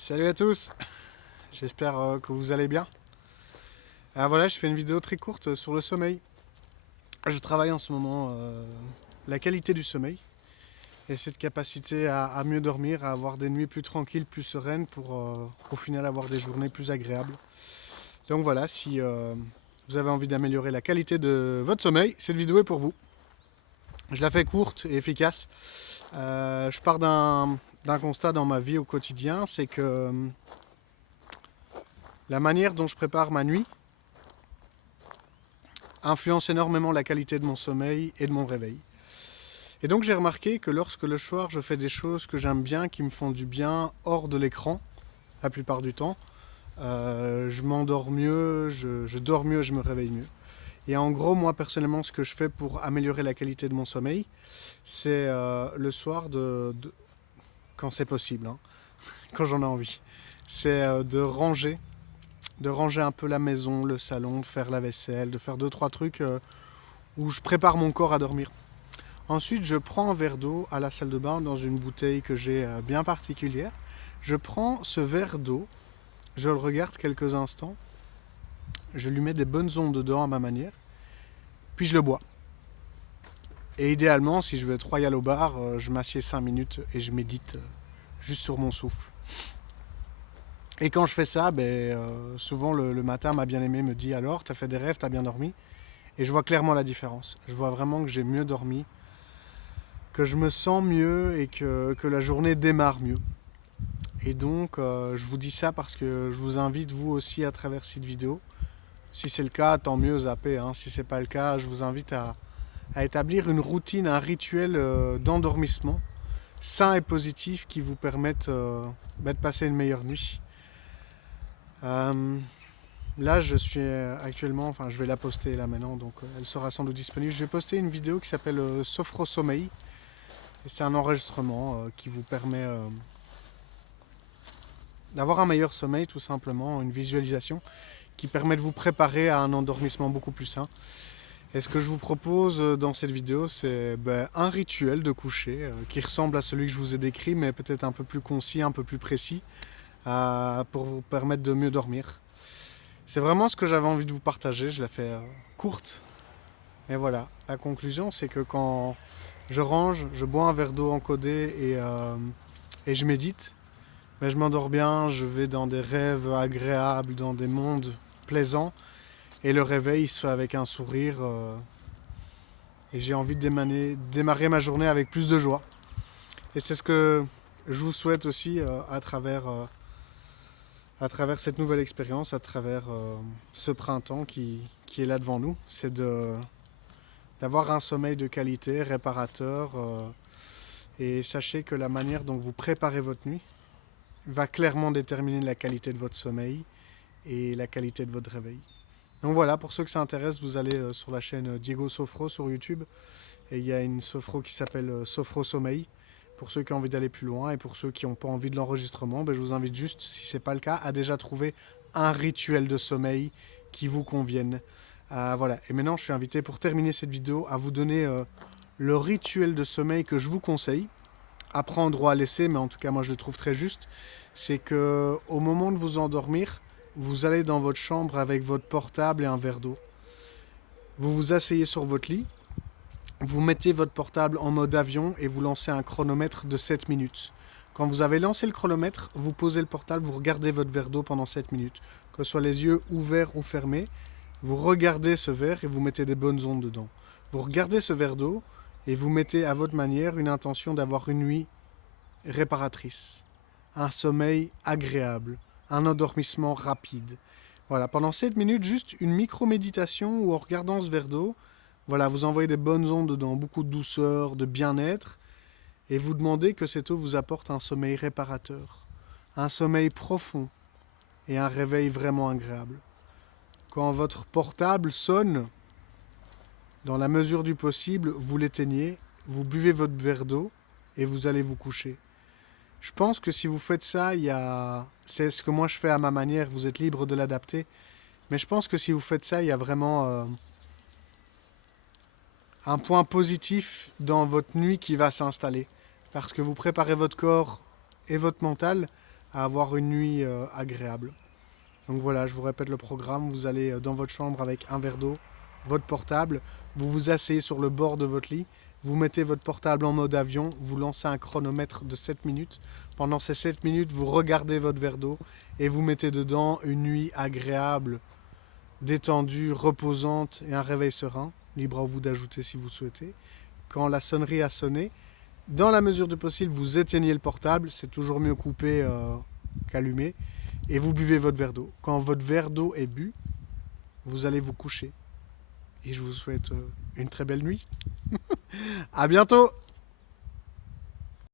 Salut à tous, j'espère que vous allez bien. Alors voilà, je fais une vidéo très courte sur le sommeil. Je travaille en ce moment la qualité du sommeil et cette capacité à mieux dormir, à avoir des nuits plus tranquilles, plus sereines pour au final avoir des journées plus agréables. Donc voilà, si vous avez envie d'améliorer la qualité de votre sommeil, cette vidéo est pour vous. Je la fais courte et efficace. Je pars d'un constat dans ma vie au quotidien, c'est que la manière dont je prépare ma nuit influence énormément la qualité de mon sommeil et de mon réveil. Et donc j'ai remarqué que lorsque le soir je fais des choses que j'aime bien, qui me font du bien hors de l'écran, la plupart du temps, je m'endors mieux, je dors mieux, je me réveille mieux. Et en gros, moi personnellement, ce que je fais pour améliorer la qualité de mon sommeil, c'est le soir, quand c'est possible, hein, quand j'en ai envie, c'est de ranger un peu la maison, le salon, de faire la vaisselle, de faire deux trois trucs où je prépare mon corps à dormir. Ensuite, je prends un verre d'eau à la salle de bain dans une bouteille que j'ai bien particulière. Je prends ce verre d'eau, je le regarde quelques instants, je lui mets des bonnes ondes dedans à ma manière, puis je le bois. Et idéalement, si je veux être royal au bar, je m'assieds 5 minutes et je médite juste sur mon souffle. Et quand je fais ça, souvent le matin, ma bien-aimée me dit alors, t'as fait des rêves, t'as bien dormi. Et je vois clairement la différence. Je vois vraiment que j'ai mieux dormi, que je me sens mieux et que la journée démarre mieux. Et donc, je vous dis ça parce que je vous invite, vous aussi, à travers cette vidéo. Si c'est le cas, tant mieux, zappez, hein. Si c'est pas le cas, je vous invite à établir une routine, un rituel d'endormissement sain et positif qui vous permette de passer une meilleure nuit. Euh, Là, je suis actuellement, enfin, je vais la poster là maintenant, donc elle sera sans doute disponible. Je vais poster une vidéo qui s'appelle Sophro Sommeil. Et c'est un enregistrement qui vous permet d'avoir un meilleur sommeil, tout simplement, une visualisation qui permet de vous préparer à un endormissement beaucoup plus sain. Et ce que je vous propose dans cette vidéo, c'est un rituel de coucher qui ressemble à celui que je vous ai décrit, mais peut-être un peu plus concis, un peu plus précis, pour vous permettre de mieux dormir. C'est vraiment ce que j'avais envie de vous partager, je la fais courte. Et voilà, la conclusion, c'est que quand je range, je bois un verre d'eau encodé et je médite, je m'endors bien, je vais dans des rêves agréables, dans des mondes plaisants. Et le réveil il se fait avec un sourire et j'ai envie de démarrer ma journée avec plus de joie. Et c'est ce que je vous souhaite aussi à travers cette nouvelle expérience, à travers ce printemps qui est là devant nous. C'est d'avoir un sommeil de qualité, réparateur. Et sachez que la manière dont vous préparez votre nuit va clairement déterminer la qualité de votre sommeil et la qualité de votre réveil. Donc voilà, pour ceux que ça intéresse, vous allez sur la chaîne Diego Sofro sur YouTube et il y a une Sofro qui s'appelle Sofro Sommeil. Pour ceux qui ont envie d'aller plus loin et pour ceux qui n'ont pas envie de l'enregistrement, je vous invite juste, si ce n'est pas le cas, à déjà trouver un rituel de sommeil qui vous convienne. Voilà, et maintenant je suis invité pour terminer cette vidéo à vous donner le rituel de sommeil que je vous conseille, à prendre ou à laisser, mais en tout cas moi je le trouve très juste. C'est que au moment de vous endormir, vous allez dans votre chambre avec votre portable et un verre d'eau. Vous vous asseyez sur votre lit, vous mettez votre portable en mode avion et vous lancez un chronomètre de 7 minutes. Quand vous avez lancé le chronomètre, vous posez le portable, vous regardez votre verre d'eau pendant 7 minutes. Que ce soit les yeux ouverts ou fermés, vous regardez ce verre et vous mettez des bonnes ondes dedans. Vous regardez ce verre d'eau et vous mettez à votre manière une intention d'avoir une nuit réparatrice, un sommeil agréable, un endormissement rapide. Voilà, pendant 7 minutes, juste une micro-méditation où en regardant ce verre d'eau, voilà, vous envoyez des bonnes ondes dedans, beaucoup de douceur, de bien-être, et vous demandez que cette eau vous apporte un sommeil réparateur, un sommeil profond et un réveil vraiment agréable. Quand votre portable sonne, dans la mesure du possible, vous l'éteignez, vous buvez votre verre d'eau et vous allez vous coucher. Je pense que si vous faites ça, c'est ce que moi je fais à ma manière, vous êtes libre de l'adapter, mais je pense que si vous faites ça, il y a vraiment un point positif dans votre nuit qui va s'installer. Parce que vous préparez votre corps et votre mental à avoir une nuit agréable. Donc voilà, je vous répète le programme. Vous allez dans votre chambre avec un verre d'eau, votre portable, vous vous asseyez sur le bord de votre lit, vous mettez votre portable en mode avion, vous lancez un chronomètre de 7 minutes. Pendant ces 7 minutes, vous regardez votre verre d'eau et vous mettez dedans une nuit agréable, détendue, reposante et un réveil serein. Libre à vous d'ajouter si vous souhaitez. Quand la sonnerie a sonné, dans la mesure du possible, vous éteignez le portable, c'est toujours mieux coupé qu'allumé, et vous buvez votre verre d'eau. Quand votre verre d'eau est bu, vous allez vous coucher. Et je vous souhaite une très belle nuit. À bientôt!